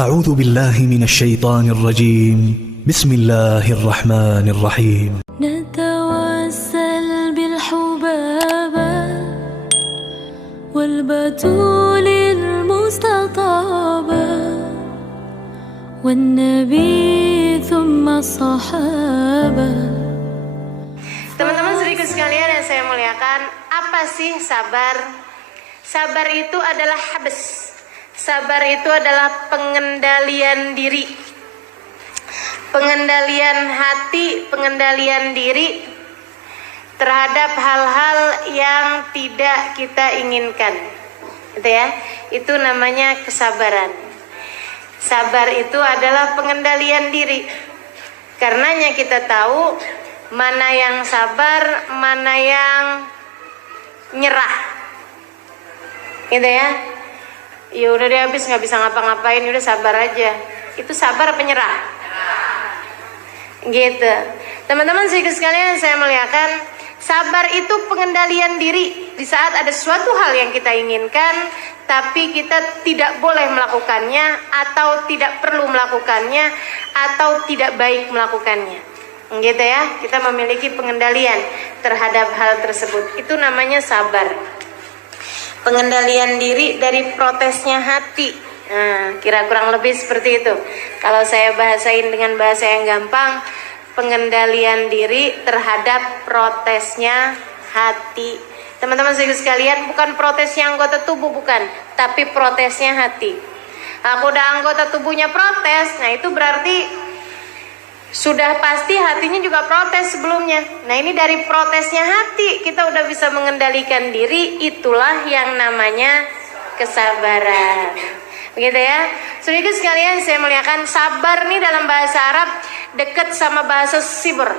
أعوذ بالله من الشيطان الرجيم. بسم الله الرحمن الرحيم. نتوسل بالحبابة والبتول المستطابة والنبي ثم الصحابة. Teman-teman sedikit sekalian yang saya muliakan, apa sih sabar? Sabar itu adalah habs. Sabar itu adalah pengendalian diri, pengendalian hati, pengendalian diri terhadap hal-hal yang tidak kita inginkan. Gitu ya. Itu namanya kesabaran. Sabar itu adalah pengendalian diri. Karenanya kita tahu mana yang sabar, mana yang nyerah. Gitu ya. Ya udah deh, habis nggak bisa ngapa-ngapain, udah sabar aja. Itu sabar apa nyerah? Gitu. Teman-teman sekalian saya muliakan, sabar itu pengendalian diri di saat ada suatu hal yang kita inginkan, tapi kita tidak boleh melakukannya, atau tidak perlu melakukannya, atau tidak baik melakukannya. Gitu ya, kita memiliki pengendalian terhadap hal tersebut. Itu namanya sabar. Pengendalian diri dari protesnya hati. Nah, kira kurang lebih seperti itu. Kalau saya bahasain dengan bahasa yang gampang, pengendalian diri terhadap protesnya hati. Teman-teman sekalian, bukan protesnya anggota tubuh, bukan, tapi protesnya hati. Aku udah anggota tubuhnya protes, nah itu berarti sudah pasti hatinya juga protes sebelumnya. Nah ini dari protesnya hati kita udah bisa mengendalikan diri. Itulah yang namanya kesabaran. Begitu ya. Saudara sekalian saya muliakan, sabar nih dalam bahasa Arab dekat sama bahasa sibr.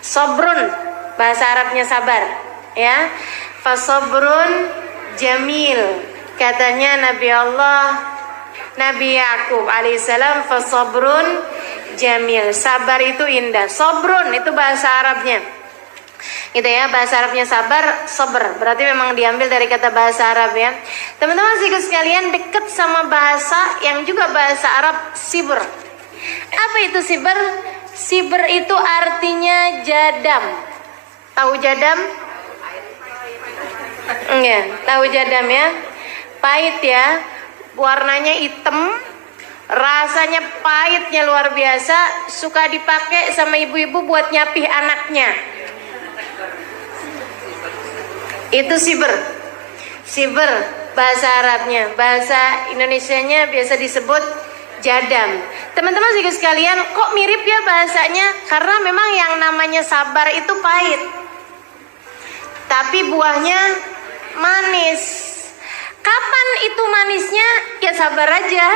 Sobrun, bahasa Arabnya sabar. Ya, fasobrun jamil. Katanya Nabi Yakub alaihissalam, fasobrun jamil, sabar itu indah. Sobrun itu bahasa Arabnya, gitu ya, bahasa Arabnya sabar, sabr, berarti memang diambil dari kata bahasa Arab ya. Teman-teman sekalian, dekat sama bahasa yang juga bahasa Arab, sibr. Apa itu sibr? Sibr itu artinya jadam. Tahu jadam? Ya, tahu jadam ya. Pahit ya, warnanya hitam, rasanya pahitnya luar biasa, suka dipakai sama ibu-ibu buat nyapih anaknya. Itu sibr. Sibr bahasa Arabnya, bahasa Indonesianya biasa disebut jadam. Teman-teman sekalian, kok mirip ya bahasanya? Karena memang yang namanya sabar itu pahit, tapi buahnya manis. Kapan itu manisnya? Ya sabar aja.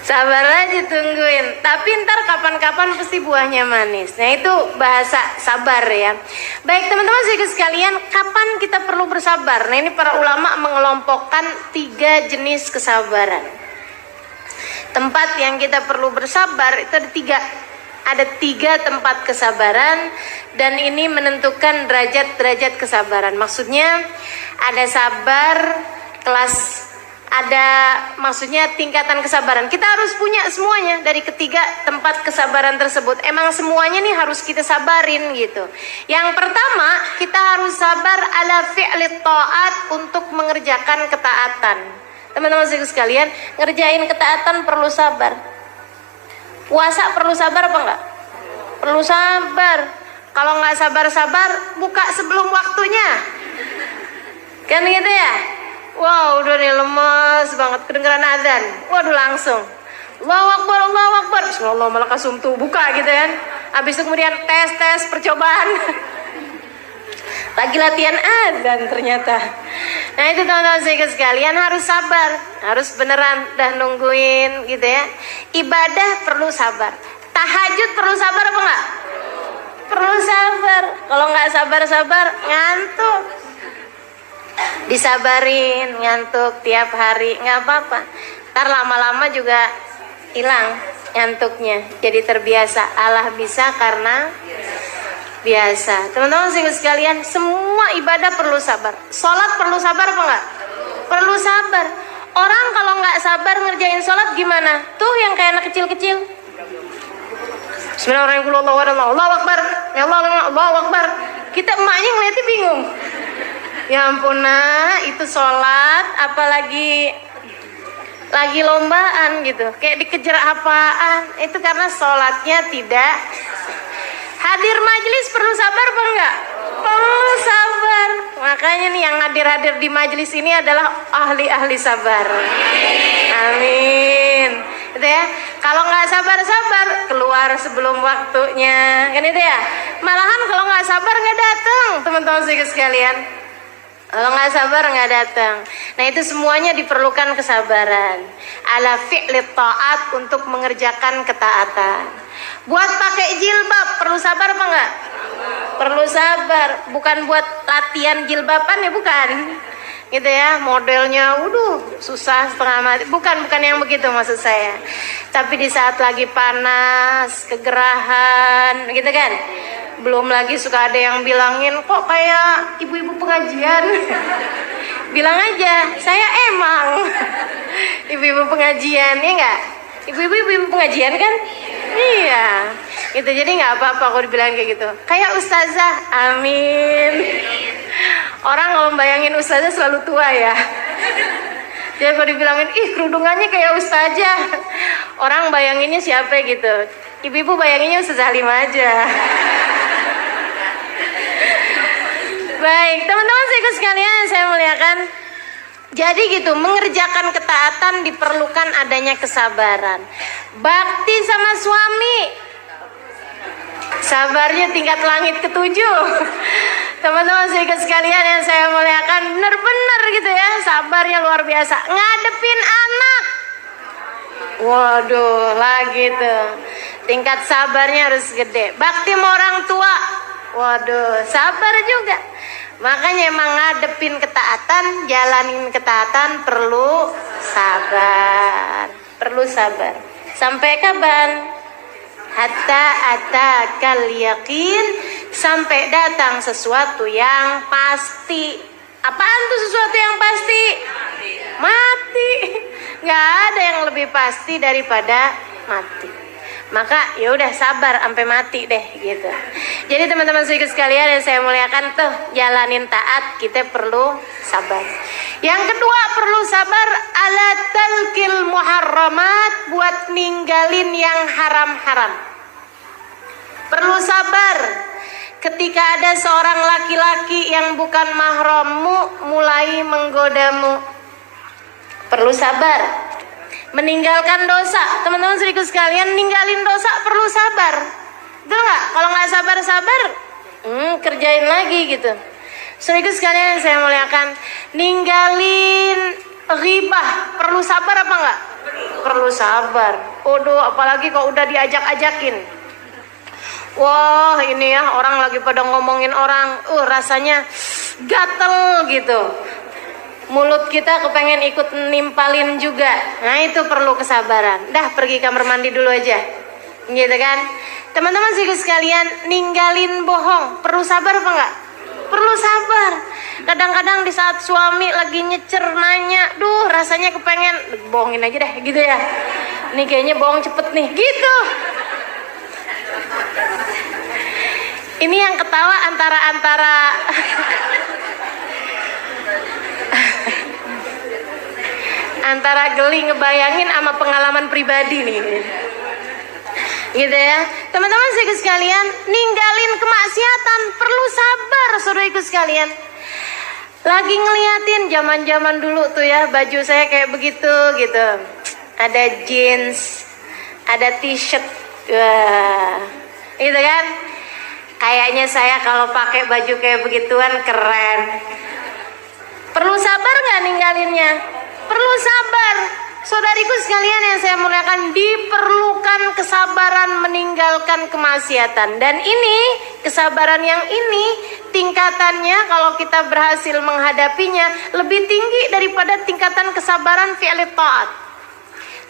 Sabar aja, tungguin. Tapi ntar kapan-kapan pasti buahnya manis. Nah itu bahasa sabar ya. Baik teman-teman sekalian, kapan kita perlu bersabar? Nah ini para ulama mengelompokkan 3 jenis kesabaran. Tempat yang kita perlu bersabar itu ada 3. Ada 3 tempat kesabaran, dan ini menentukan derajat-derajat kesabaran. Maksudnya ada sabar kelas, ada maksudnya tingkatan kesabaran. Kita harus punya semuanya dari ketiga tempat kesabaran tersebut. Emang semuanya nih harus kita sabarin gitu. Yang pertama, kita harus sabar ala fi'lit ta'at, untuk mengerjakan ketaatan. Teman-teman sekalian, ngerjain ketaatan perlu sabar. Puasa perlu sabar apa enggak? Perlu sabar. Kalau nggak sabar-sabar, buka sebelum waktunya. Kan gitu ya? Wow, udah nih lemes banget, kedengeran adzan. Waduh langsung. Allahu Akbar, Allahu Akbar. Bismillah, malah kasumtu buka gitu kan. Habis itu kemudian tes percobaan. Lagi latihan adzan ternyata. Nah itu teman-teman sekalian, harus sabar, harus beneran dah nungguin gitu ya. Ibadah perlu sabar. Tahajud perlu sabar apa enggak? Perlu sabar. Kalau nggak sabar-sabar ngantuk. Disabarin, ngantuk tiap hari nggak apa-apa. Ntar lama-lama juga hilang ngantuknya, jadi terbiasa. Allah bisa karena biasa. Teman-teman sekalian, semua ibadah perlu sabar. Sholat perlu sabar apa enggak? Perlu sabar. Orang kalau nggak sabar ngerjain sholat gimana? Tuh yang kayak anak kecil-kecil. Bismillahirrahmanirrahim. Allahu Akbar. Ya Allah, Allahu Akbar. Kita emaknya ngeliatnya bingung. Ya ampun nak, itu sholat apalagi lagi lombaan gitu. Kayak dikejar apaan. Itu karena sholatnya tidak. Hadir majelis perlu sabar apa enggak? Perlu sabar. Makanya nih yang hadir-hadir di majelis ini adalah ahli-ahli sabar. Amin. Gitu ya. Kalau nggak sabar-sabar keluar sebelum waktunya, kan itu ya. Malahan kalau nggak sabar nggak datang, teman-teman sekalian. Kalau nggak sabar nggak datang. Nah itu semuanya diperlukan kesabaran. Ala fi'li ta'at, untuk mengerjakan ketaatan. Buat pakai jilbab perlu sabar apa enggak? Perlu sabar. Bukan buat latihan jilbaban ya, bukan. Gitu ya, modelnya susah setengah mati. Bukan yang begitu maksud saya. Tapi di saat lagi panas, kegerahan, gitu kan. Belum lagi suka ada yang bilangin, kok kayak ibu-ibu pengajian. Bilang aja, saya emang ibu-ibu pengajian, ya enggak? Ibu-ibu pengajian kan? Iya. Gitu, jadi nggak apa-apa kalau dibilang kayak gitu. Kayak ustazah, amin. Orang kalau bayangin ustazah selalu tua ya. Jadi kalau dibilangin, ih kerudungannya kayak ustazah, orang bayanginnya siapa gitu. Ibu-ibu bayanginnya Ustazah Halimah aja. Baik, teman-teman sekalian yang saya muliakan. Jadi gitu, mengerjakan ketaatan diperlukan adanya kesabaran. Bakti sama suami, sabarnya tingkat langit ketujuh. Teman-teman sekalian yang saya muliakan, benar-benar gitu ya, sabarnya luar biasa. Ngadepin anak, waduh lagi tuh, tingkat sabarnya harus gede. Bakti sama orang tua, waduh sabar juga. Makanya emang ngadepin ketaatan, jalanin ketaatan perlu sabar. Perlu sabar. Sampai kapan? Hatta atakal yakin, sampai datang sesuatu yang pasti. Apaan tuh sesuatu yang pasti? Mati. Nggak ada yang lebih pasti daripada mati. Maka ya udah sabar sampai mati deh gitu. Jadi teman-teman sekalian yang saya muliakan tuh, jalanin taat kita perlu sabar. Yang kedua perlu sabar ala talqil muharramat, buat ninggalin yang haram-haram. Perlu sabar ketika ada seorang laki-laki yang bukan mahrammu mulai menggodamu. Perlu sabar. Meninggalkan dosa, teman-teman sekalian, ninggalin dosa perlu sabar. Betul nggak? Kalau nggak sabar-sabar, kerjain lagi gitu. Sekalian yang saya muliakan, ninggalin ghibah perlu sabar apa nggak? Perlu sabar. Apalagi kalau udah diajak-ajakin. Wah ini ya, orang lagi pada ngomongin orang, rasanya gatel gitu. Mulut kita kepengen ikut nimpalin juga. Nah itu perlu kesabaran. Dah pergi kamar mandi dulu aja, gitu kan. Teman-teman sekalian, ninggalin bohong perlu sabar apa enggak? Perlu sabar. Kadang-kadang di saat suami lagi nyecer nanya, rasanya kepengen bohongin aja deh gitu ya. Ini kayaknya bohong cepet nih gitu. Ini yang ketawa antara antara geli ngebayangin sama pengalaman pribadi nih, gitu ya. Teman-teman sekalian, ninggalin kemaksiatan perlu sabar, saudaraku sekalian. Lagi ngeliatin zaman-zaman dulu tuh ya, baju saya kayak begitu gitu, ada jeans, ada t-shirt, wah, gitu kan. Kayaknya saya kalau pakai baju kayak begituan keren. Perlu sabar nggak ninggalinnya? Perlu sabar. Saudariku sekalian yang saya muliakan, diperlukan kesabaran meninggalkan kemaksiatan. Dan ini, kesabaran yang ini, tingkatannya kalau kita berhasil menghadapinya lebih tinggi daripada tingkatan kesabaran fi'li ta'at.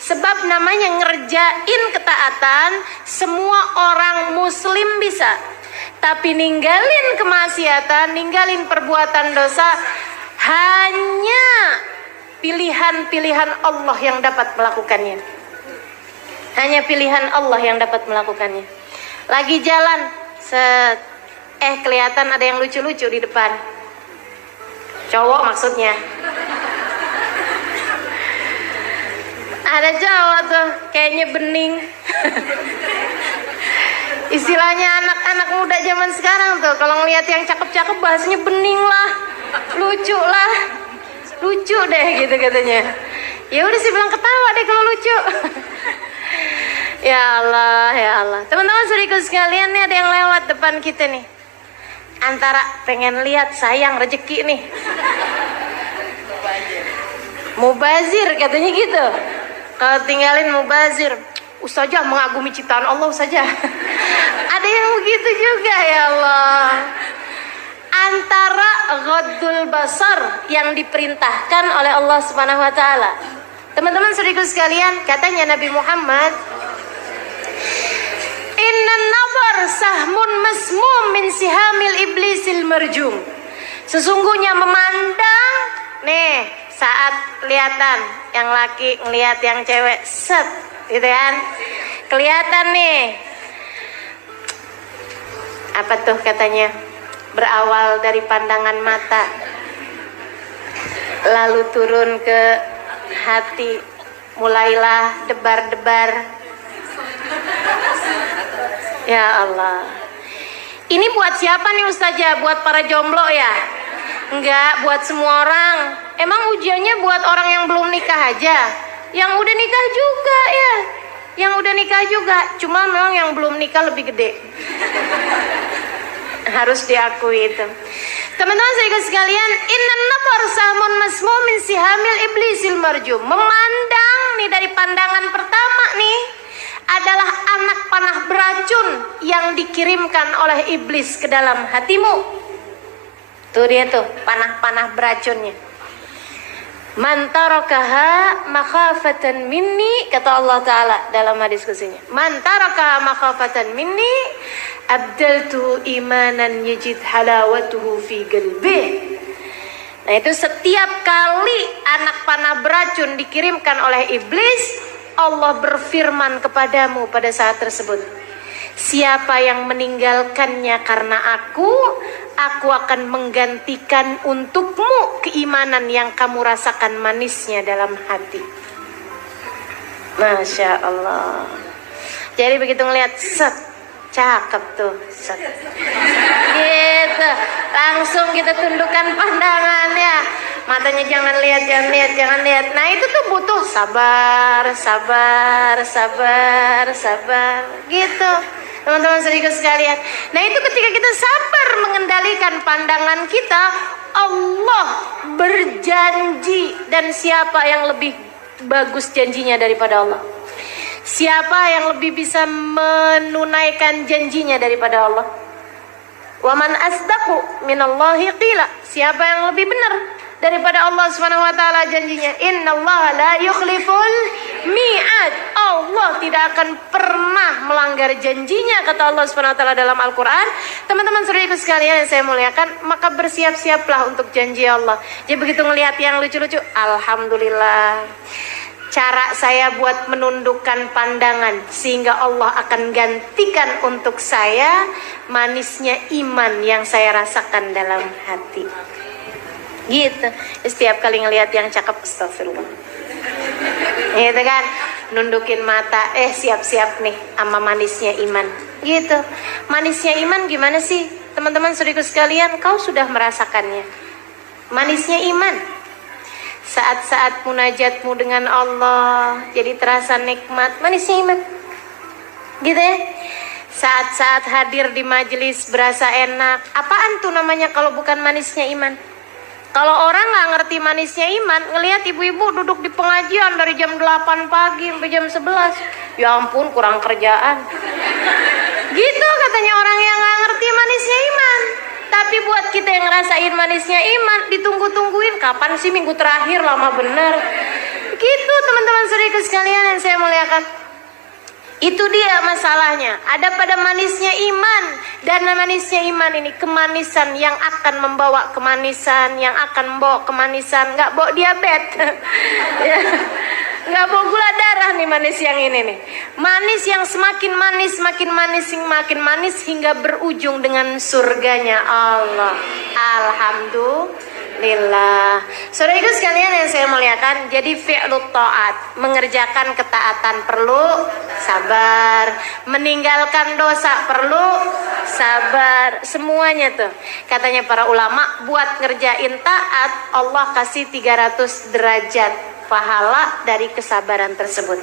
Sebab namanya ngerjain ketaatan, semua orang muslim bisa. Tapi ninggalin kemaksiatan, ninggalin perbuatan dosa, hanya pilihan-pilihan Allah yang dapat melakukannya. Hanya pilihan Allah yang dapat melakukannya. Lagi jalan, kelihatan ada yang lucu-lucu di depan. Cowok maksudnya. Ada cowok tuh, kayaknya bening. Istilahnya anak-anak muda zaman sekarang tuh, kalau ngelihat yang cakep-cakep bahasanya bening lah, lucu lah, lucu deh gitu katanya. Ya udah sih bilang ketawa deh kalau lucu. Ya Allah, ya Allah. Teman-teman saudaraku sekalian, nih ada yang lewat depan kita nih. Antara pengen lihat sayang rezeki nih. Mubazir katanya gitu. Kalau tinggalin mubazir. Ustazah mengagumi ciptaan Allah Ustazah. Ada yang begitu juga ya Allah. Antara ghaddul basar yang diperintahkan oleh Allah Subhanahu wa taala. Teman-teman saudaraku sekalian, katanya Nabi Muhammad, "Innan nazar sahmun masmum min sihamil iblisil marjum." Sesungguhnya memandang nih saat kelihatan yang laki ngelihat yang cewek set gitu kan, kelihatan nih apa tuh katanya, berawal dari pandangan mata lalu turun ke hati, mulailah debar-debar. Ya Allah, ini buat siapa nih Ustazah? Buat para jomblo ya? Enggak, buat semua orang. Emang ujiannya buat orang yang belum nikah aja? Yang udah nikah juga ya? Yang udah nikah juga, cuma memang yang belum nikah lebih gede. Harus diakui itu. Teman-teman saya sekalian, innan nazar sahmun masmum min sihamil iblisil marjum. Memandang nih dari pandangan pertama nih adalah anak panah beracun yang dikirimkan oleh iblis ke dalam hatimu. Tuh dia tuh panah-panah beracunnya. Man tarakaha makhafatan minni, kata Allah Ta'ala dalam hadis qudsinya. Man tarakaha makhafatan minni abdaltu imanan yajid halawatuhu fi qalbih. Nah itu setiap kali anak panah beracun dikirimkan oleh iblis, Allah berfirman kepadamu pada saat tersebut, siapa yang meninggalkannya karena aku akan menggantikan untukmu keimanan yang kamu rasakan manisnya dalam hati. Masya Allah. Jadi begitu ngelihat set, cakep tuh set, gitu, langsung kita tundukkan pandangannya. Matanya jangan lihat, jangan lihat, jangan lihat. Nah itu tuh butuh sabar, sabar, sabar, sabar, gitu. Teman-teman saudaraku sekalian. Nah itu ketika kita sabar mengendalikan pandangan kita, Allah berjanji. Dan siapa yang lebih bagus janjinya daripada Allah? Siapa yang lebih bisa menunaikan janjinya daripada Allah? Wa man asdaqu minallahi qila. Siapa yang lebih benar daripada Allah Subhanahu wa taala janjinya? Innallaha la yukhliful mi'ad. Allah tidak akan pernah melanggar janjinya, kata Allah Subhanahu wa taala dalam Al-Qur'an. Teman-teman saudaraku sekalian yang saya muliakan, maka bersiap-siaplah untuk janji Allah. Jadi begitu ngelihat yang lucu-lucu, alhamdulillah. Cara saya buat menundukkan pandangan sehingga Allah akan gantikan untuk saya manisnya iman yang saya rasakan dalam hati. Gitu. Setiap kali ngelihat yang cakep, astagfirullah. Gitu kan, nundukin mata, siap-siap nih sama manisnya iman. Gitu. Manisnya iman gimana sih? Teman-teman saudaraku sekalian, kau sudah merasakannya. Manisnya iman. Saat-saat munajatmu dengan Allah jadi terasa nikmat, manisnya iman. Gitu ya. Saat-saat hadir di majelis berasa enak. Apaan tuh namanya kalau bukan manisnya iman? Kalau orang nggak ngerti manisnya iman, ngelihat ibu-ibu duduk di pengajian dari jam 8 pagi sampai jam 11. Ya ampun, kurang kerjaan. Gitu katanya orang yang nggak ngerti manisnya iman. Tapi buat kita yang ngerasain manisnya iman, ditunggu-tungguin kapan sih minggu terakhir, lama bener. Gitu teman-teman saudaraku sekalian yang saya muliakan. Itu dia masalahnya. Ada pada manisnya iman. Dan manisnya iman ini kemanisan yang akan membawa kemanisan, yang akan membawa kemanisan, nggak bawa diabetes. Ya. Nggak bawa gula darah nih manis yang ini nih. Manis yang semakin manis, makin manis, makin manis hingga berujung dengan surganya Allah. Alhamdulillah. Saudaraku sekalian yang saya muliakan, jadi fi'lut ta'at, mengerjakan ketaatan perlu sabar, meninggalkan dosa perlu sabar, semuanya tuh. Katanya para ulama, buat ngerjain taat Allah kasih 300 derajat pahala dari kesabaran tersebut.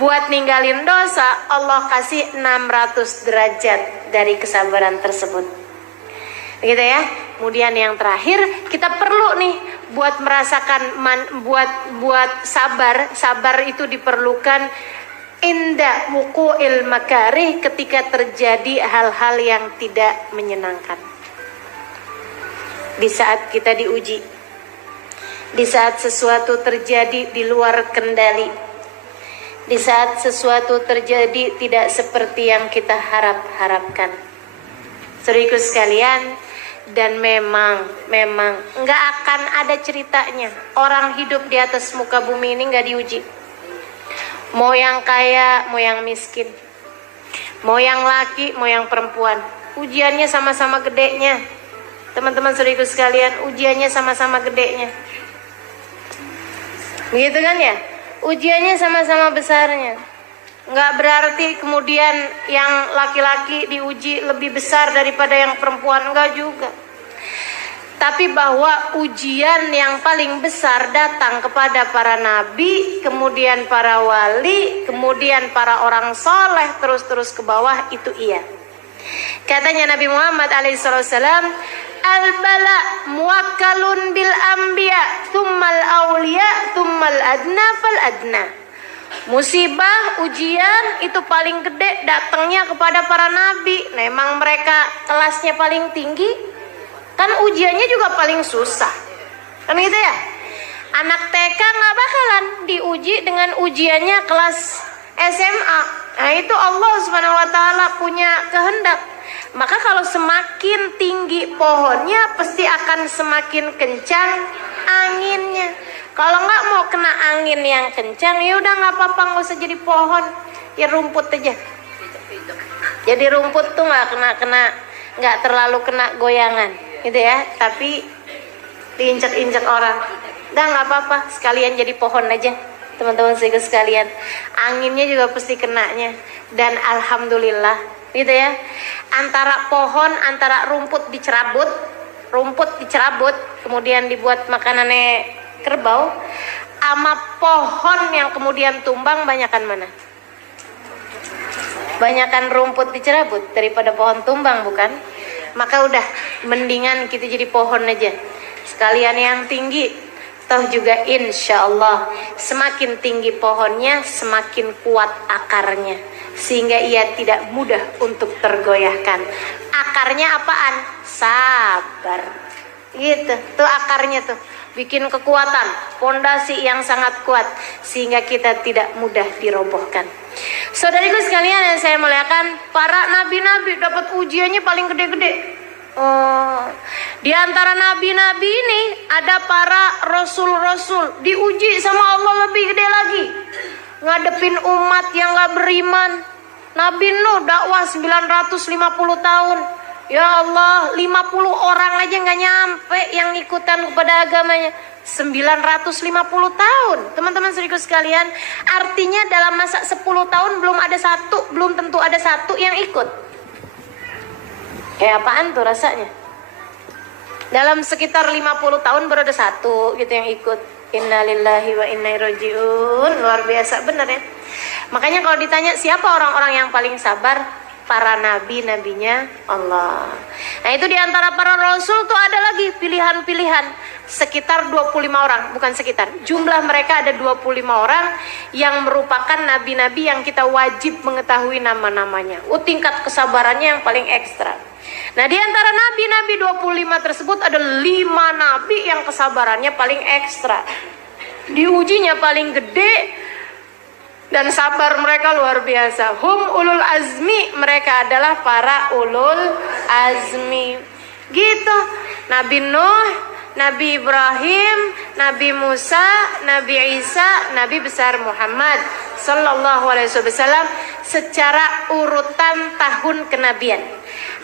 Buat ninggalin dosa Allah kasih 600 derajat dari kesabaran tersebut. Begitu ya. Kemudian yang terakhir, kita perlu nih buat merasakan buat sabar. Sabar itu diperlukan inda wuqu'il makarih, ketika terjadi hal-hal yang tidak menyenangkan. Di saat kita diuji, di saat sesuatu terjadi di luar kendali, di saat sesuatu terjadi tidak seperti yang kita harapkan. Saudaraku sekalian, dan memang nggak akan ada ceritanya orang hidup di atas muka bumi ini nggak diuji. Mau yang kaya, mau yang miskin, mau yang laki, mau yang perempuan, ujiannya sama-sama gedenya. Teman-teman saudaraku sekalian, ujiannya sama-sama gedenya. Begitu kan ya? Ujiannya sama-sama besarnya. Nggak berarti kemudian yang laki-laki diuji lebih besar daripada yang perempuan, enggak juga. Tapi bahwa ujian yang paling besar datang kepada para nabi, kemudian para wali, kemudian para orang soleh, terus-terus ke bawah, itu iya. Katanya Nabi Muhammad alaihissalam, al-bala muwakkalun bil anbiya tsummal awliya tsummal adna fal adna. Musibah, ujian itu paling gede datangnya kepada para nabi. Nah, emang mereka kelasnya paling tinggi, kan ujiannya juga paling susah, kan gitu ya. Anak TK nggak bakalan diuji dengan ujiannya kelas SMA. Nah, itu Allah Subhanahu wa taala punya kehendak. Maka kalau semakin tinggi pohonnya, pasti akan semakin kencang anginnya. Kalau nggak mau kena angin yang kencang, ya udah nggak apa-apa, nggak usah jadi pohon, ya rumput aja. Jadi rumput tuh nggak terlalu kena goyangan, gitu ya. Tapi diinjak-injak orang, udah nggak apa-apa, sekalian jadi pohon aja, teman-teman sekalian. Anginnya juga pasti kenanya, dan alhamdulillah, gitu ya. Antara pohon, antara rumput dicerabut, kemudian dibuat makanannya kerbau, sama pohon yang kemudian tumbang, banyakan mana? Banyakan rumput dicerabut daripada pohon tumbang, bukan? Maka udah, mendingan kita jadi pohon aja, sekalian yang tinggi. Toh juga insya Allah semakin tinggi pohonnya, semakin kuat akarnya, sehingga ia tidak mudah untuk tergoyahkan. Akarnya apaan? Sabar. Gitu, tuh akarnya tuh, bikin kekuatan, pondasi yang sangat kuat, sehingga kita tidak mudah dirobohkan. Saudariku sekalian yang saya muliakan, para nabi-nabi dapat ujiannya paling gede-gede. Di antara nabi-nabi ini ada para rasul-rasul, diuji sama Allah lebih gede lagi, ngadepin umat yang gak beriman. Nabi Nuh dakwah 950 tahun. Ya Allah, 50 orang aja gak nyampe yang ikutan kepada agamanya. 950 tahun. Teman-teman saudaraku sekalian, artinya dalam masa 10 tahun belum tentu ada satu yang ikut. Kayak apaan tuh rasanya? Dalam sekitar 50 tahun baru ada satu gitu yang ikut. Innalillahi wa inna ilaihi rajiun. Luar biasa bener ya. Makanya kalau ditanya siapa orang-orang yang paling sabar, para nabinya Allah. Nah, itu diantara para rasul tuh ada lagi pilihan-pilihan. Sekitar 25 orang, bukan sekitar. Jumlah mereka ada 25 orang yang merupakan nabi-nabi yang kita wajib mengetahui nama-namanya. Tingkat kesabarannya yang paling ekstra. Nah, di antara nabi-nabi 25 tersebut ada 5 nabi yang kesabarannya paling ekstra. Diujinya paling gede, Dan sabar mereka luar biasa. Hum ulul azmi, mereka adalah para ulul azmi. Gitu. Nabi Nuh, Nabi Ibrahim, Nabi Musa, Nabi Isa, Nabi besar Muhammad sallallahu alaihi wasallam secara urutan tahun kenabian.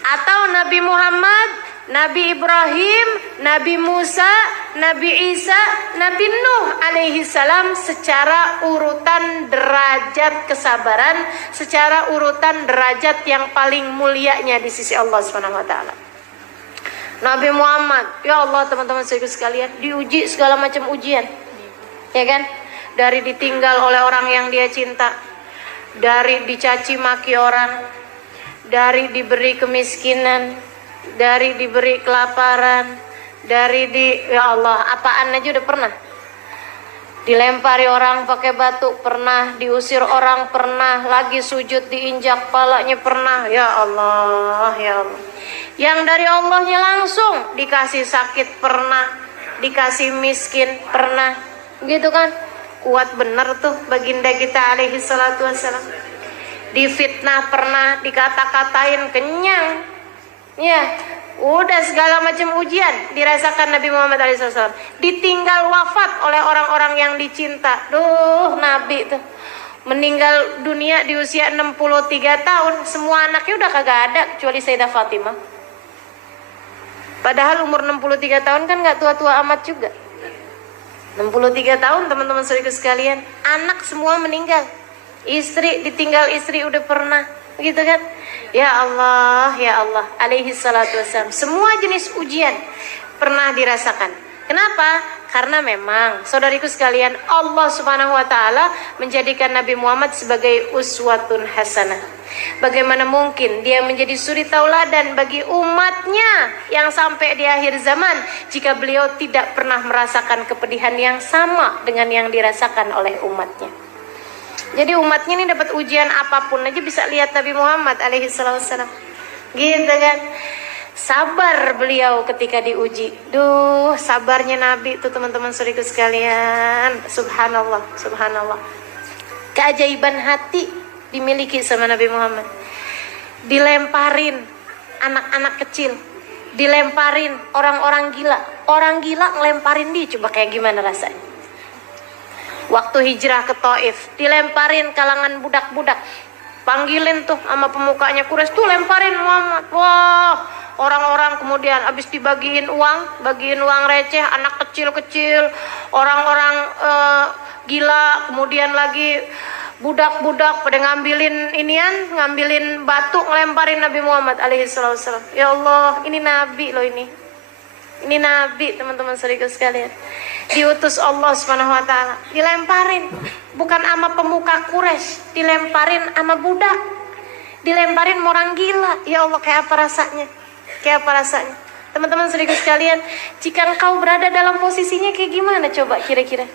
Atau Nabi Muhammad, Nabi Ibrahim, Nabi Musa, Nabi Isa, Nabi Nuh alaihi salam secara urutan derajat kesabaran, secara urutan derajat yang paling mulianya di sisi Allah Subhanahu wa taala. Nabi Muhammad, ya Allah teman-teman sekalian, diuji segala macam ujian. Ya kan? Dari ditinggal oleh orang yang dia cinta, dari dicaci maki orang, dari diberi kemiskinan, dari diberi kelaparan, dari ya Allah, apaan aja udah pernah. Dilempari orang pakai batu pernah, diusir orang pernah, lagi sujud diinjak palanya pernah. Ya Allah, ya Allah. Yang dari Allahnya langsung dikasih sakit pernah, dikasih miskin pernah. Gitu kan? Kuat bener tuh baginda kita alaihi salatu wassalam. Difitnah pernah, dikata-katain kenyang. Ya, udah segala macam ujian dirasakan Nabi Muhammad SAW. Ditinggal wafat oleh orang-orang yang dicinta. Duh, Nabi tuh meninggal dunia di usia 63 tahun. Semua anaknya udah kagak ada kecuali Sayyidah Fatimah. Padahal umur 63 tahun kan gak tua-tua amat juga. 63 tahun teman-teman saudara sekalian. Anak semua meninggal. Istri ditinggal istri udah pernah. Begitu kan? Ya Allah, ya Allah, alaihi salatu wassalam. Semua jenis ujian pernah dirasakan. Kenapa? Karena memang saudariku sekalian, Allah Subhanahu wa taala menjadikan Nabi Muhammad sebagai uswatun hasanah. Bagaimana mungkin dia menjadi suri tauladan bagi umatnya yang sampai di akhir zaman jika beliau tidak pernah merasakan kepedihan yang sama dengan yang dirasakan oleh umatnya. Jadi umatnya ini dapat ujian apapun aja bisa lihat Nabi Muhammad alaihi wasallam. Gitu kan? Sabar beliau ketika diuji. Duh, sabarnya Nabi itu teman-teman saudaraku sekalian. Subhanallah, subhanallah. Keajaiban hati dimiliki sama Nabi Muhammad. Dilemparin anak-anak kecil, dilemparin orang-orang gila. Orang gila ngelemparin dia, coba kayak gimana rasanya? Waktu hijrah ke Taif, dilemparin kalangan budak-budak. Panggilin tuh sama pemukanya Quraisy tuh, lemparin Muhammad. Wah, orang-orang kemudian habis dibagiin uang, bagiin uang receh, anak kecil-kecil, orang-orang gila, kemudian lagi budak-budak pada ngambilin inian, ngambilin batu, ngelemparin Nabi Muhammad alaihi wasallam. Ya Allah, ini Nabi loh ini. Ini Nabi teman-teman saudara sekalian. Diutus Allah Subhanahu wa taala, dilemparin bukan sama pemuka Quraisy, dilemparin sama budak. Dilemparin orang gila. Ya Allah, kayak apa rasanya? Kayak apa rasanya? Teman-teman saudara sekalian, jika engkau berada dalam posisinya kayak gimana coba kira-kira?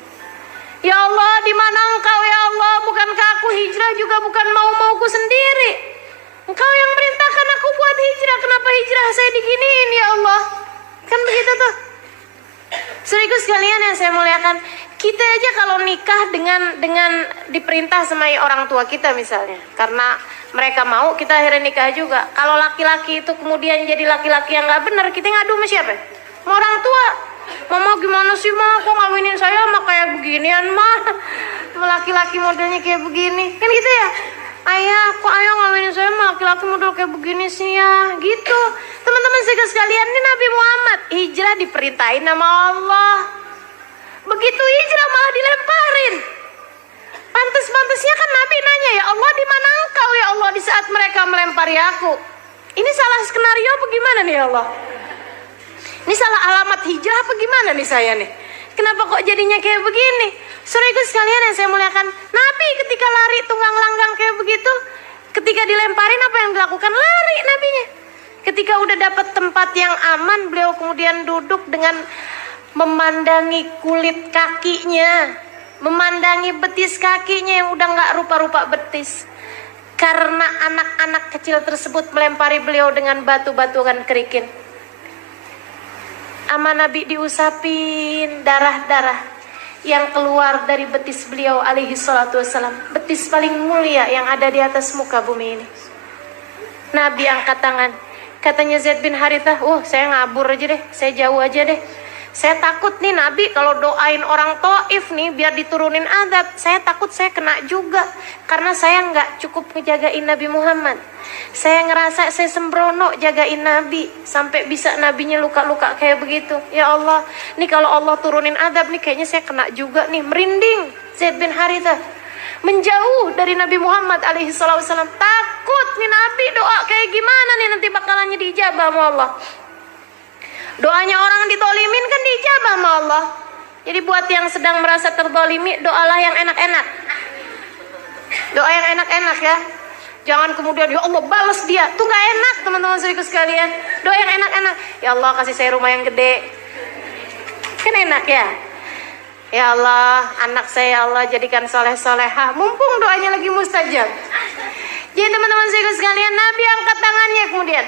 Ya Allah, di mana engkau ya Allah? Bukankah aku hijrah juga bukan mau-mauku sendiri? Engkau yang merintahkan aku buat hijrah, kenapa hijrah saya diginiin ya Allah? Kan begitu tuh. Saudaraku sekalian yang saya muliakan, kita aja kalau nikah dengan diperintah sama orang tua kita misalnya, karena mereka mau, kita akhirnya nikah juga. Kalau laki-laki itu kemudian jadi laki-laki yang nggak benar, kita ngadu sama siapa? Sama orang tua. Mama gimana sih mah, kok ngawinin saya mah kayak beginian mah? Laki-laki modelnya kayak begini, kan gitu ya? Ayah, kok ayah ngawinin saya mah laki-laki model kayak begini sih ya? Gitu. Teman-teman sekalian, ini Nabi Muhammad hijrah diperintahin sama Allah. Begitu hijrah malah dilemparin. Pantes-pantesnya kan Nabi nanya, ya Allah di mana engkau ya Allah di saat mereka melempari aku? Ini salah skenario apa gimana nih ya Allah? Ini salah alamat hijrah apa gimana nih saya nih? Kenapa kok jadinya kayak begini? Saudaraku sekalian yang saya muliakan, Nabi ketika lari tunggang langgang kayak begitu, ketika dilemparin apa yang dilakukan? Lari Nabinya. Ketika udah dapat tempat yang aman, beliau kemudian duduk dengan memandangi kulit kakinya, memandangi betis kakinya yang udah nggak rupa-rupa betis. Karena anak-anak kecil tersebut melempari beliau dengan batu-batuan kerikil. Ama Nabi diusapin darah-darah yang keluar dari betis beliau alaihi salatu wassalam. betis paling mulia yang ada di atas muka bumi ini. Nabi angkat tangan. Katanya Zaid bin Harithah, saya ngabur aja deh, saya jauh aja deh. Saya takut nih Nabi kalau doain orang Taif nih biar diturunin azab. Saya takut saya kena juga. Karena saya nggak cukup ngejagain Nabi Muhammad. Saya ngerasa saya sembrono jagain Nabi. Sampai bisa Nabinya luka-luka kayak begitu. Ya Allah, nih kalau Allah turunin azab nih kayaknya saya kena juga nih. Merinding Zaid bin Harithah. Menjauh dari Nabi Muhammad alaihissalam. Takut nih Nabi doa kayak gimana nih nanti bakalannya diijabah sama Allah. Doanya orang ditolimin kan diijabah sama Allah. Jadi buat yang sedang merasa terzalimi, doalah yang enak-enak. Doa yang enak-enak ya. Jangan kemudian ya Allah balas dia. Tuh gak enak teman-teman saudaraku sekalian. Doa yang enak-enak. Ya Allah kasih saya rumah yang gede. Kan enak ya. Ya Allah, anak saya ya Allah jadikan soleh-solehah. Mumpung doanya lagi mustajab. Jadi teman-teman saudaraku sekalian, Nabi angkat tangannya kemudian.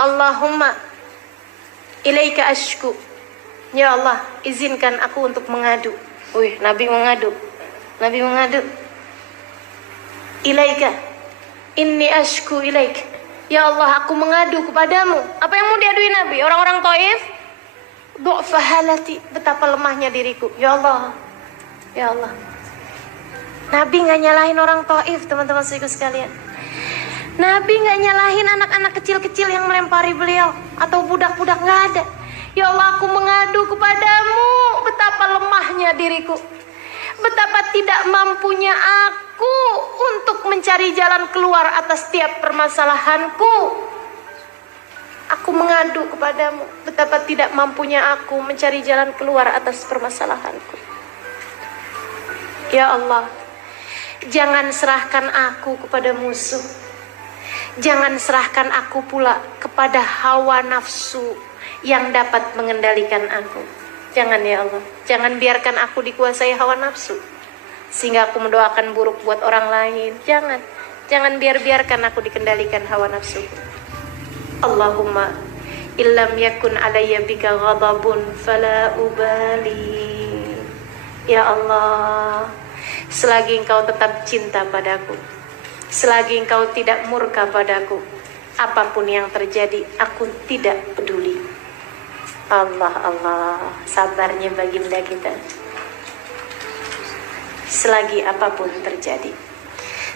Allahumma ilaika ashku. Ya Allah, izinkan aku untuk mengadu. Wih, Nabi mengadu. Nabi mengadu. Ilaika inni ashku ilaik. Ya Allah, aku mengadu kepadamu. Apa yang mau diadui Nabi? Orang-orang Taif. Du'fa halati, betapa lemahnya diriku. Ya Allah. Ya Allah. Nabi gak nyalahin orang Taif, teman-teman sekalian. Nabi gak nyalahin anak-anak kecil-kecil yang melempari beliau atau budak-budak, gak ada. Ya Allah, aku mengadu kepadamu, betapa lemahnya diriku. Betapa tidak mampunya aku untuk mencari jalan keluar atas setiap permasalahanku. Aku mengadu kepadamu, betapa tidak mampunya aku mencari jalan keluar atas permasalahanku. Ya Allah, jangan serahkan aku kepada musuh. Jangan serahkan aku pula kepada hawa nafsu yang dapat mengendalikan aku. Jangan ya Allah, jangan biarkan aku dikuasai hawa nafsu sehingga aku mendoakan buruk buat orang lain. Jangan biarkan aku dikendalikan hawa nafsu. Allahumma illam yakun alayya bika ghadabun fala ubali. Ya Allah, selagi engkau tetap cinta padaku, selagi engkau tidak murka padaku, apapun yang terjadi aku tidak peduli. Allah, sabarnya baginda kita. Selagi apapun terjadi,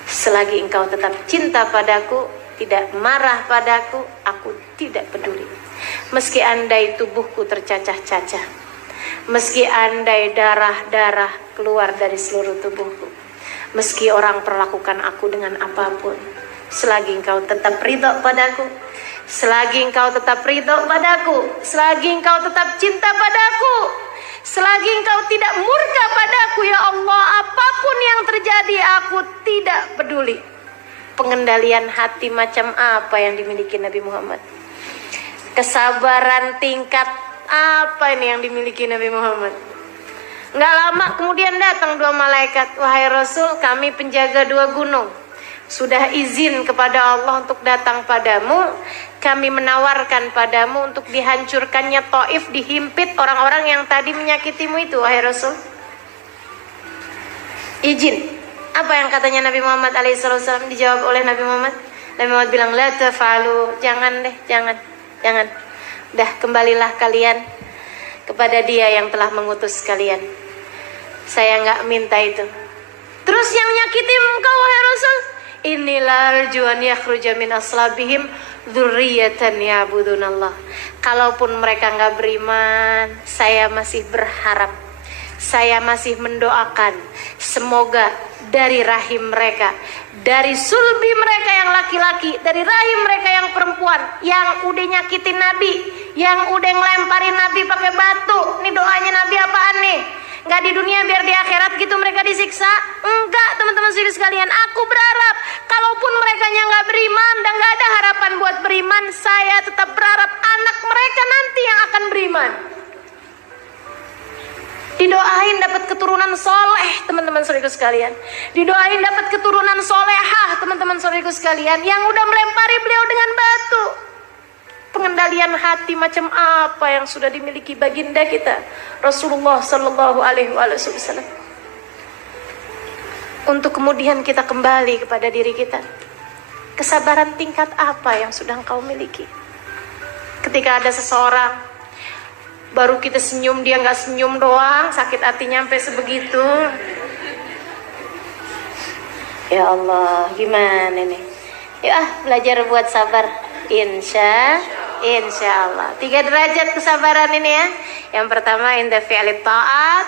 selagi engkau tetap cinta padaku, tidak marah padaku, aku tidak peduli. Meski andai tubuhku tercacah-cacah, meski andai darah-darah keluar dari seluruh tubuhku, meski orang perlakukan aku dengan apapun, selagi engkau tetap ridho padaku, selagi engkau tetap ridho padaku, selagi engkau tetap cinta padaku, selagi engkau tidak murka padaku, ya Allah, apapun yang terjadi aku tidak peduli. Pengendalian hati macam apa yang dimiliki Nabi Muhammad? Kesabaran tingkat apa ini yang dimiliki Nabi Muhammad? Nggak lama kemudian datang dua malaikat. Wahai Rasul, kami penjaga dua gunung. Sudah izin kepada Allah untuk datang padamu. Kami menawarkan padamu untuk dihancurkannya Taif, dihimpit orang-orang yang tadi menyakitimu itu, wahai Rasul. Izin. Apa yang katanya Nabi Muhammad alaihissalam? Dijawab oleh Nabi Muhammad. Nabi Muhammad bilang, la taf'alu, jangan deh, jangan. Dah, kembalilah kalian kepada dia yang telah mengutus kalian. Saya nggak minta itu. Terus yang nyakiti engkau, wahai Rasul? Inilah arjuan yakhruja min aslabihim dzurriyyatan ya'budunallah. Kalaupun mereka nggak beriman, saya masih berharap, saya masih mendoakan, semoga dari rahim mereka, dari sulbi mereka yang laki-laki, dari rahim mereka yang perempuan, yang udah nyakitin Nabi, yang udah ngelemparin Nabi pakai batu. Ini doanya Nabi apaan nih? Nggak di dunia biar di akhirat gitu mereka disiksa? Enggak, teman-teman sekalian. Aku berharap kalaupun mereka nggak beriman dan nggak ada harapan buat beriman, saya tetap berharap anak mereka nanti yang akan beriman. Didoain dapat keturunan soleh, teman-teman saudaraku sekalian. Didoain dapat keturunan solehah, teman-teman saudaraku sekalian, yang udah melempari beliau dengan batu. Pengendalian hati macam apa yang sudah dimiliki baginda kita Rasulullah Sallallahu Alaihi Wasallam. untuk kemudian kita kembali kepada diri kita. Kesabaran tingkat apa yang sudah engkau miliki? Ketika ada seseorang, baru kita senyum, dia nggak senyum doang, sakit hatinya sampai sebegitu. Ya Allah, gimana nih? Yuk belajar buat sabar. Insya Allah. 3 derajat kesabaran ini ya. Yang pertama inda fi'li ta'at,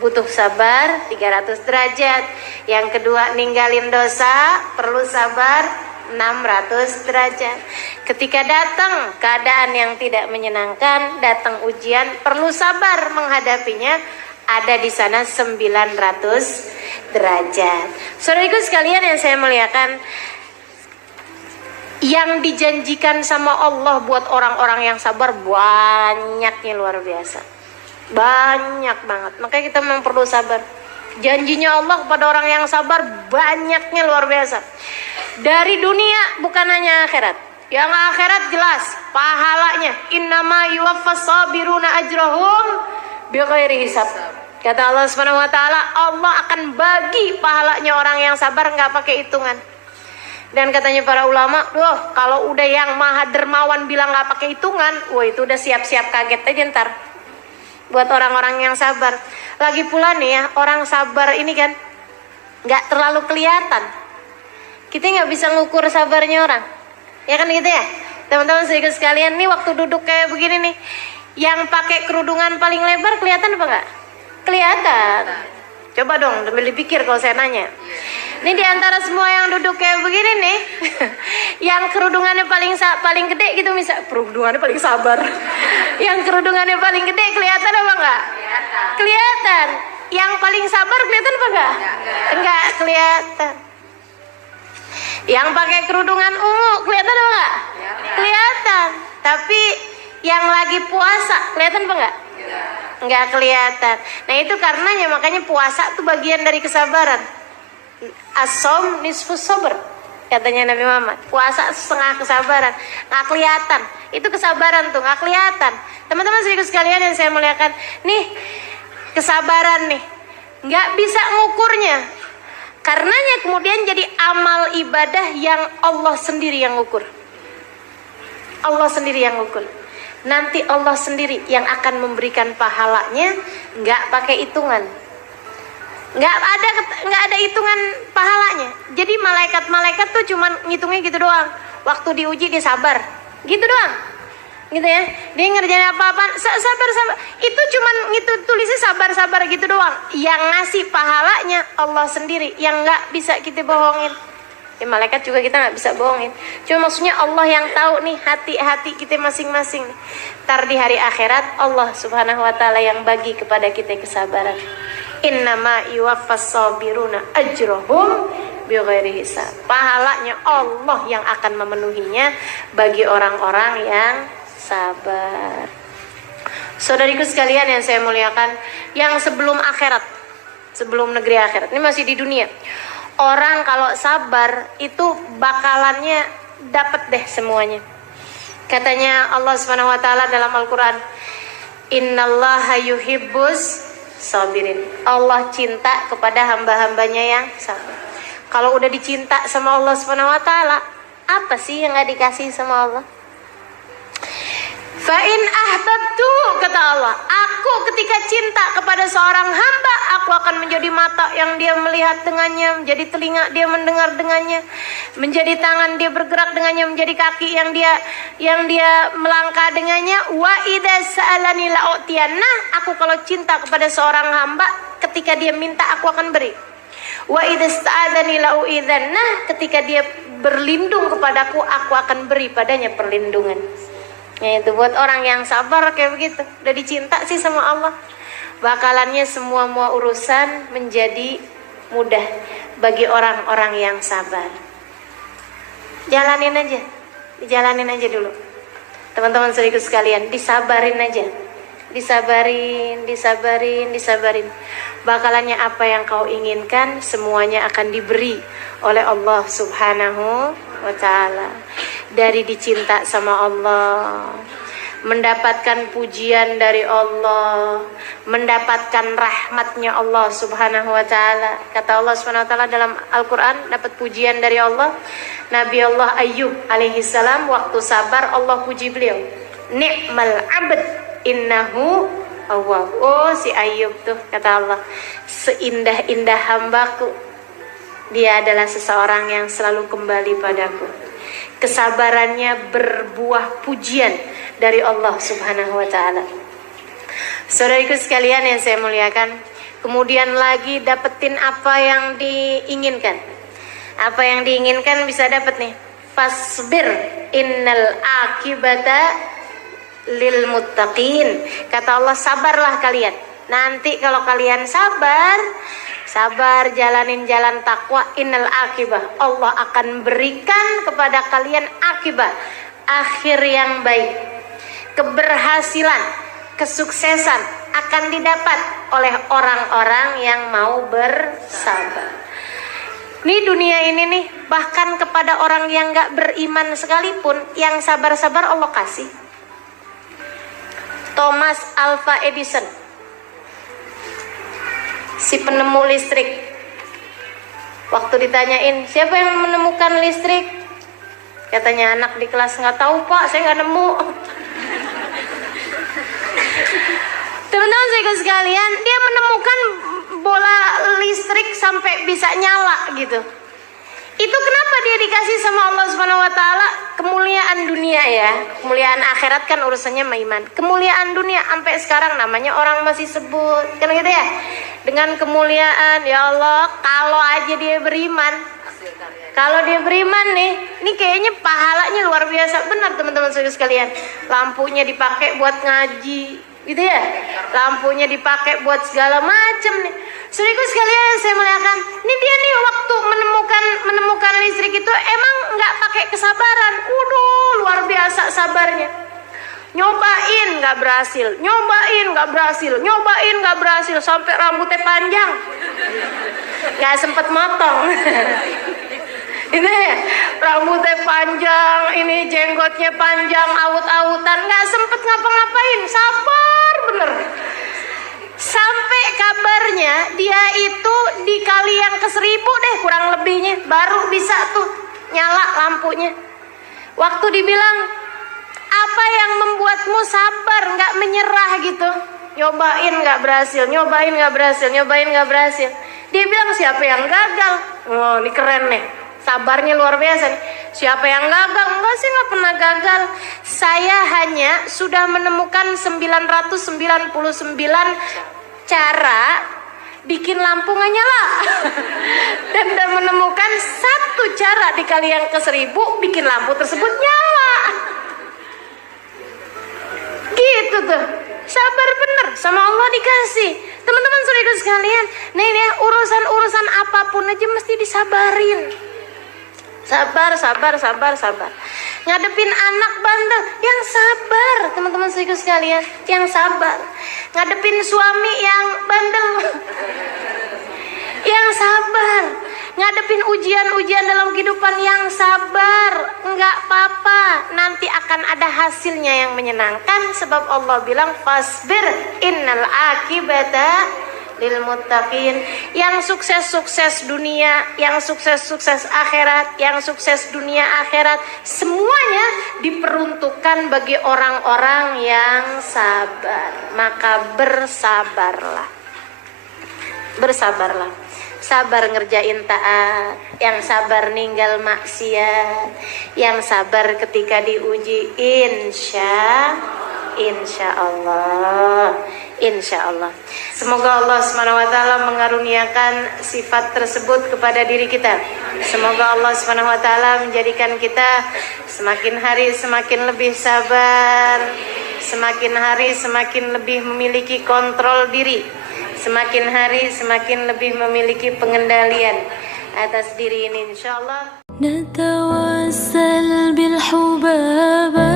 butuh sabar 300 derajat. Yang kedua ninggalin dosa, perlu sabar 600 derajat. Ketika datang keadaan yang tidak menyenangkan, datang ujian, perlu sabar menghadapinya, ada di sana 900 derajat. Saudaraku sekalian yang saya muliakan, yang dijanjikan sama Allah buat orang-orang yang sabar banyaknya luar biasa. Banyak banget. Makanya kita memang perlu sabar. Janjinya Allah kepada orang yang sabar banyaknya luar biasa. Dari dunia bukan hanya akhirat. Yang akhirat jelas pahalanya. Innama yuwaffas sabiruna ajrahum bighairi hisab. Kata Allah Subhanahu wa taala, Allah akan bagi pahalanya orang yang sabar nggak pakai hitungan. Dan katanya para ulama, kalau udah yang maha dermawan bilang nggak pakai hitungan, wah itu udah siap-siap kaget aja ntar. Buat orang-orang yang sabar. Lagi pula nih ya, orang sabar ini kan nggak terlalu kelihatan. Kita nggak bisa ngukur sabarnya orang, ya kan gitu ya, teman-teman sedikit sekalian. Nih waktu duduk kayak begini nih, yang pakai kerudungan paling lebar kelihatan apa nggak? Kelihatan. Coba dong, sambil dipikir kalau saya nanya. Ini di antara semua yang duduk kayak begini nih, yang kerudungannya paling gede gitu, misal kerudungannya paling sabar. Yang kerudungannya paling gede kelihatan apa enggak? Kelihatan. Yang paling sabar kelihatan apa enggak? Enggak kelihatan. Yang pakai kerudungan ungu kelihatan apa enggak? Kelihatan. Tapi yang lagi puasa kelihatan apa enggak? Enggak kelihatan. Nah itu karenanya makanya puasa tuh bagian dari kesabaran. As-shaum nisfus sabr, katanya Nabi Muhammad. Puasa setengah kesabaran. Nggak kelihatan. Itu kesabaran tuh nggak kelihatan. Teman-teman sedikit sekalian yang saya muliakan, nih kesabaran nih nggak bisa ngukurnya. Karenanya kemudian jadi amal ibadah yang Allah sendiri yang ngukur. Allah sendiri yang ngukur. Nanti Allah sendiri yang akan memberikan pahalanya, nggak pakai hitungan. Nggak ada hitungan pahalanya. Jadi malaikat tuh cuman ngitungnya gitu doang. Waktu diuji dia sabar, gitu doang, gitu ya. Dia ngerjain apa-apa sabar. Itu cuman tulisnya sabar gitu doang. Yang ngasih pahalanya Allah sendiri, yang nggak bisa kita bohongin. Ya malaikat juga kita nggak bisa bohongin. Cuma maksudnya Allah yang tahu nih hati-hati kita masing-masing. Ntar di hari akhirat Allah Subhanahu wa taala yang bagi kepada kita kesabaran. Innama yuwaffas sabiruna ajrahum bighairi hisab. Pahalanya Allah yang akan memenuhinya bagi orang-orang yang sabar. Saudariku sekalian yang saya muliakan, yang sebelum akhirat, sebelum negeri akhirat, ini masih di dunia. Orang kalau sabar itu bakalannya dapat deh semuanya. Katanya Allah Subhanahu wa taala dalam Al-Qur'an, innallaha yuhibbus sabirin. Allah cinta kepada hamba-hambanya yang sabar. Kalau udah dicinta sama Allah Subhanahu wa taala, apa sih yang gak dikasih sama Allah? Fa in ahbabtu, kata Allah, aku ketika cinta kepada seorang hamba, aku akan menjadi mata yang dia melihat dengannya, menjadi telinga dia mendengar dengannya, menjadi tangan dia bergerak dengannya, menjadi kaki yang dia melangkah dengannya. Wa idza sa'alani la'utiyanna, aku kalau cinta kepada seorang hamba, ketika dia minta aku akan beri. Wa idza sta'adzani la'uidzanna, ketika dia berlindung kepadaku, aku akan beri padanya perlindungan. Ya itu buat orang yang sabar kayak begitu. Udah dicinta sih sama Allah, bakalannya semua urusan menjadi mudah bagi orang-orang yang sabar. Jalanin aja dulu. Teman-teman saudaraku sekalian, disabarin aja. Disabarin. Bakalannya apa yang kau inginkan semuanya akan diberi oleh Allah Subhanahu wa taala. Dari dicinta sama Allah, mendapatkan pujian dari Allah, mendapatkan rahmatnya Allah subhanahu wa ta'ala. Kata Allah subhanahu wa ta'ala dalam Al-Quran, dapat pujian dari Allah. Nabi Allah Ayyub alaihi salam waktu sabar, Allah puji beliau, ni'mal abd innahu awwab. Oh, si Ayyub tuh, kata Allah, seindah-indah hambaku, dia adalah seseorang yang selalu kembali padaku. Kesabarannya berbuah pujian dari Allah subhanahu wa ta'ala. Saudariku sekalian yang saya muliakan, kemudian lagi dapetin apa yang diinginkan. Apa yang diinginkan bisa dapat nih. Fasbir innal akibata lil muttaqin. Kata Allah, sabarlah kalian. Nanti kalau kalian sabar jalanin jalan takwa, innal akibah, Allah akan berikan kepada kalian akibah, akhir yang baik. Keberhasilan, kesuksesan akan didapat oleh orang-orang yang mau bersabar. Nih dunia ini nih, bahkan kepada orang yang gak beriman sekalipun, yang sabar-sabar Allah kasih. Thomas Alva Edison, si penemu listrik, waktu ditanyain siapa yang menemukan listrik, katanya anak di kelas, nggak tahu pak, saya nggak nemu. Teman-teman saya sekalian, dia menemukan bola listrik sampai bisa nyala gitu. Itu kenapa dia dikasih sama Allah Subhanahu wa taala? Kemuliaan dunia ya. Kemuliaan akhirat kan urusannya sama iman. Kemuliaan dunia sampai sekarang namanya orang masih sebut. Kan gitu ya? Dengan kemuliaan, ya Allah, kalau aja dia beriman. Kalau dia beriman nih, ini kayaknya pahalanya luar biasa. Benar teman-teman sekalian. Lampunya dipakai buat ngaji, gitu ya? Lampunya dipakai buat segala macam nih. Saudaraku sekalian saya muliakan, ini dia nih waktu menemukan listrik itu emang nggak pakai kesabaran. Luar biasa sabarnya. Nyobain nggak berhasil, nyobain nggak berhasil, sampai rambutnya panjang, nggak sempet motong. Ini rambutnya panjang, ini jenggotnya panjang, awut-awutan, nggak sempet ngapa-ngapain, sabar bener. Sampai kabarnya dia itu dikali yang ke-1000 deh kurang lebihnya, baru bisa tuh nyala lampunya. Waktu dibilang, apa yang membuatmu sabar, nggak menyerah gitu? Nyobain nggak berhasil, nyobain nggak berhasil. Dia bilang, siapa yang gagal? Oh, ini keren nih, sabarnya luar biasa nih. Siapa yang gagal? Enggak sih, nggak pernah gagal. Saya hanya sudah menemukan 999 cara bikin lampu nggak nyala. Dan udah menemukan satu cara dikali yang ke-1000 bikin lampu tersebut nyala. Gitu tuh, sabar bener sama Allah dikasih. Teman-teman saudara sekalian, nih ya, urusan apapun aja mesti disabarin. Sabar. Ngadepin anak bandel, yang sabar. Teman-teman saudara sekalian, yang sabar. Ngadepin suami yang bandel, yang sabar. Ngadepin ujian-ujian dalam kehidupan, yang sabar. Enggak apa-apa, nanti akan ada hasilnya yang menyenangkan. Sebab Allah bilang, fasbir innal akibata lil muttaqin. Yang sukses-sukses dunia, yang sukses-sukses akhirat, yang sukses dunia akhirat, semuanya diperuntukkan bagi orang-orang yang sabar. Maka bersabarlah. Sabar ngerjain taat, yang sabar ninggal maksiat, yang sabar ketika diuji, insya Allah. Semoga Allah SWT mengaruniakan sifat tersebut kepada diri kita. Semoga Allah SWT menjadikan kita semakin hari semakin lebih sabar, semakin hari semakin lebih memiliki kontrol diri, semakin hari semakin lebih memiliki pengendalian atas diri ini, insyaallah. نتوسل بالحبابة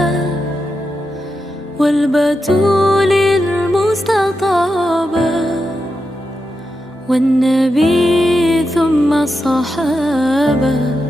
والبتول المستطابة والنبي ثم الصحابة